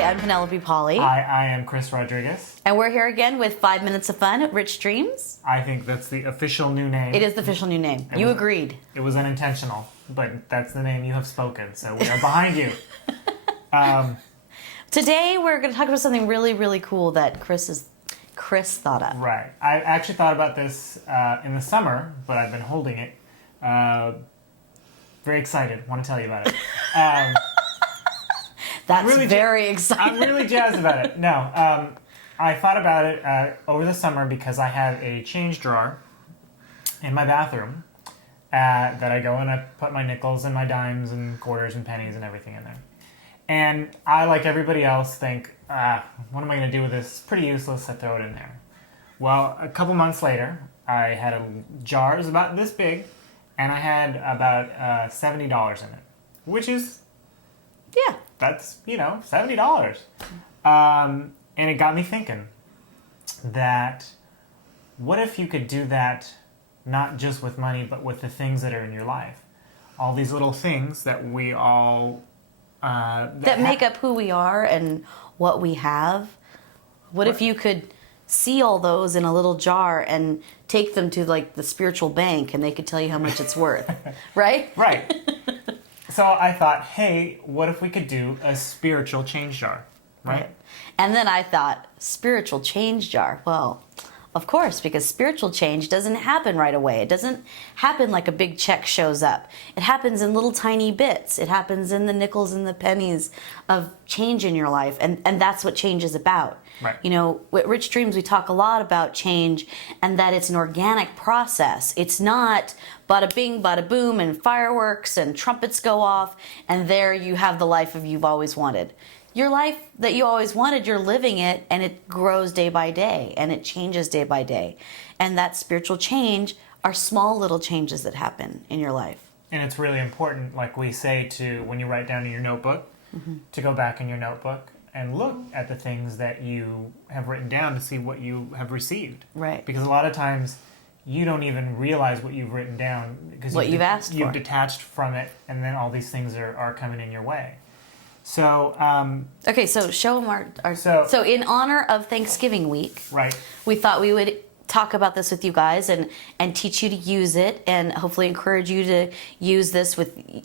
Hi, I'm Penelope Polly. Hi, I am Chris Rodriguez. And we're here again with 5 Minutes of Fun at Rich Dreams. I think that's the official new name. It is the official new name. You agreed. It was unintentional, but that's the name you have spoken, so we are behind you. Today we're going to talk about something really, really cool that Chris thought of. Right. I actually thought about this in the summer, but I've been holding it. Very excited. Want to tell you about it. That's really very exciting. I'm really jazzed about it. No, I thought about it over the summer because I have a change drawer in my bathroom that I go and I put my nickels and my dimes and quarters and pennies and everything in there. And I, like everybody else, think, what am I going to do with this? It's pretty useless. I throw it in there. Well, a couple months later, I had jars about this big, and I had about $70 in it, which is... Yeah. That's, $70. And it got me thinking that what if you could do that not just with money, but with the things that are in your life? All these little things that we all... that make up who we are and what we have. What if you could see all those in a little jar and take them to like the spiritual bank and they could tell you how much it's worth, right? Right. So I thought, hey, what if we could do a spiritual change jar, right? And then I thought, spiritual change jar. Well, of course, because spiritual change doesn't happen right away. It doesn't happen like a big check shows up. It happens in little tiny bits. It happens in the nickels and the pennies of change in your life. And that's what change is about. Right. You know, with Rich Dreams, we talk a lot about change and that it's an organic process. It's not bada bing, bada boom, and fireworks and trumpets go off, and there you have the life of you've always wanted. Your life that you always wanted, you're living it, and it grows day by day, and it changes day by day. And that spiritual change are small little changes that happen in your life. And it's really important, like we say, to when you write down in your notebook, to go back in your notebook and look at the things that you have written down to see what you have received. Right. Because a lot of times you don't even realize what you've written down because you've asked for. You've detached from it, and then all these things are coming in your way. So okay, so show them our so in honor of Thanksgiving week, right, we thought we would talk about this with you guys and teach you to use it, and hopefully encourage you to use this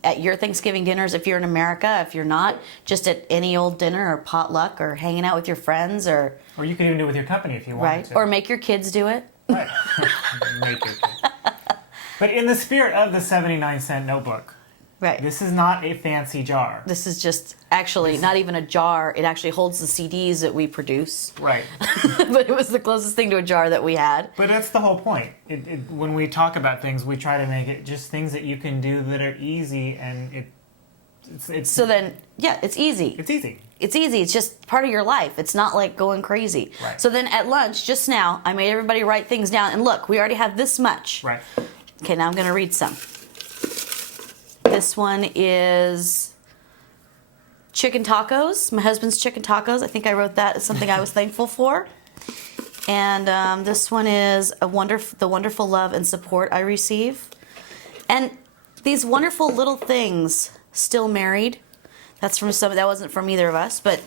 at your Thanksgiving dinners if you're in America. If you're not, just at any old dinner or potluck or hanging out with your friends, or you could even do it with your company if you wanted right, to. or make your kids do it. Right. Make your kids. But in the spirit of the 79-cent notebook. Right. This is not a fancy jar. This is just actually not even a jar. It actually holds the CDs that we produce. Right. But it was the closest thing to a jar that we had. But that's the whole point. When we talk about things, we try to make it just things that you can do that are easy, and it's so then, yeah, it's easy. It's easy. It's easy. It's just part of your life. It's not like going crazy. Right. So then at lunch, just now, I made everybody write things down. And look, we already have this much. Right. Okay, now I'm going to read some. This one is chicken tacos. My husband's chicken tacos. I think I wrote that as something I was thankful for. And this one is the wonderful love and support I receive. And these wonderful little things, still married. That's from that wasn't from either of us. But,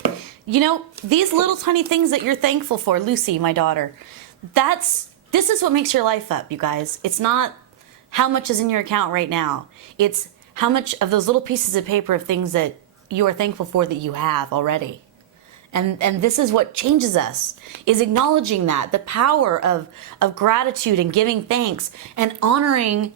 these little tiny things that you're thankful for, Lucy, my daughter, this is what makes your life up, you guys. It's not how much is in your account right now. It's how much of those little pieces of paper of things that you are thankful for that you have already. And this is what changes us, is acknowledging that, the power of gratitude and giving thanks and honoring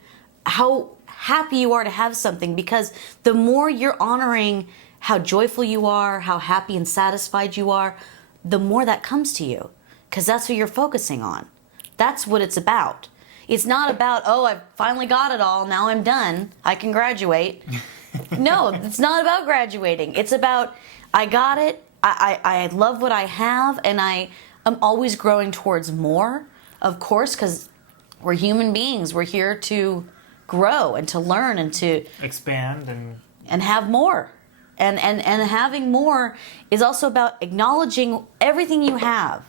how happy you are to have something, because the more you're honoring how joyful you are, how happy and satisfied you are, the more that comes to you, because that's what you're focusing on. That's what it's about. It's not about, oh, I finally got it all, now I'm done, I can graduate. No, it's not about graduating. It's about, I got it, I love what I have, and I am always growing towards more, of course, because we're human beings. We're here to grow and to learn and to expand and have more. And having more is also about acknowledging everything you have,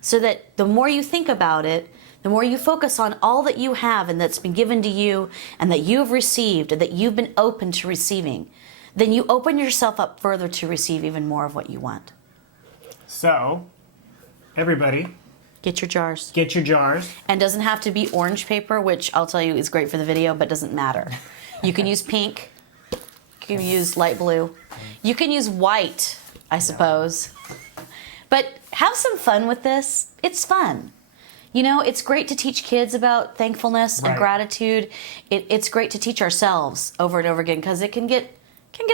so that the more you think about it, the more you focus on all that you have and that's been given to you and that you've received and that you've been open to receiving, then you open yourself up further to receive even more of what you want. So, everybody, Get your jars. get your jars. And doesn't have to be orange paper, which I'll tell you is great for the video, but doesn't matter. You can use pink. You can use light blue. You can use white, I suppose. But have some fun with this. It's fun. You know, it's great to teach kids about thankfulness and Right. gratitude. It's great to teach ourselves over and over again because it can get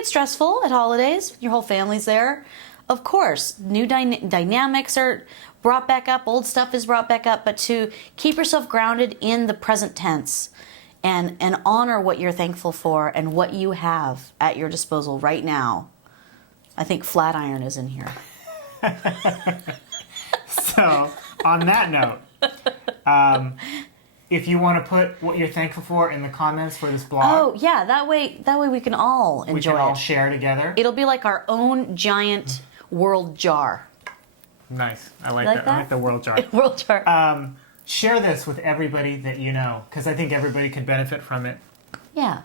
stressful at holidays. Your whole family's there. Of course, new dynamics are brought back up. Old stuff is brought back up. But to keep yourself grounded in the present tense and honor what you're thankful for and what you have at your disposal right now. I think Flatiron is in here. So, on that note, if you want to put what you're thankful for in the comments for this blog, Oh, yeah, that way we can all enjoy we can all it. share together. It'll be like our own giant world jar. Nice. I like Like that. that? I like the world jar. World jar. Share this with everybody that you know, because I think everybody could benefit from it. Yeah.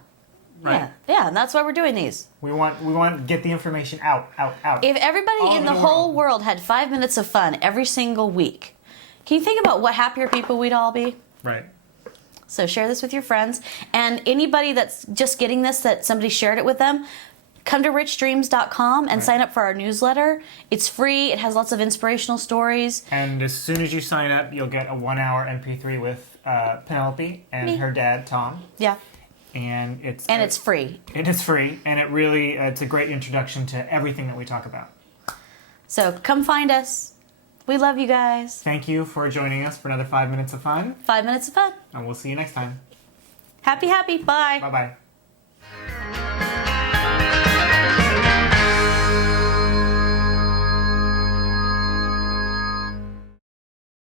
Right. Yeah, and that's why we're doing these. We want to get the information out. If everybody All in over the the whole world. world had 5 minutes of fun every single week, can you think about what happier people we'd all be? Right. So share this with your friends. And anybody that's just getting this, that somebody shared it with them, come to richdreams.com and sign up for our newsletter. It's free. It has lots of inspirational stories. And as soon as you sign up, you'll get a 1-hour MP3 with Penelope and Me. her dad, Tom. Yeah. And it's free. It is free, and it really it's a great introduction to everything that we talk about. So come find us. We love you guys. Thank you for joining us for another 5 minutes of fun, 5 minutes of fun. and we'll see you next time. Happy. Bye. Bye bye.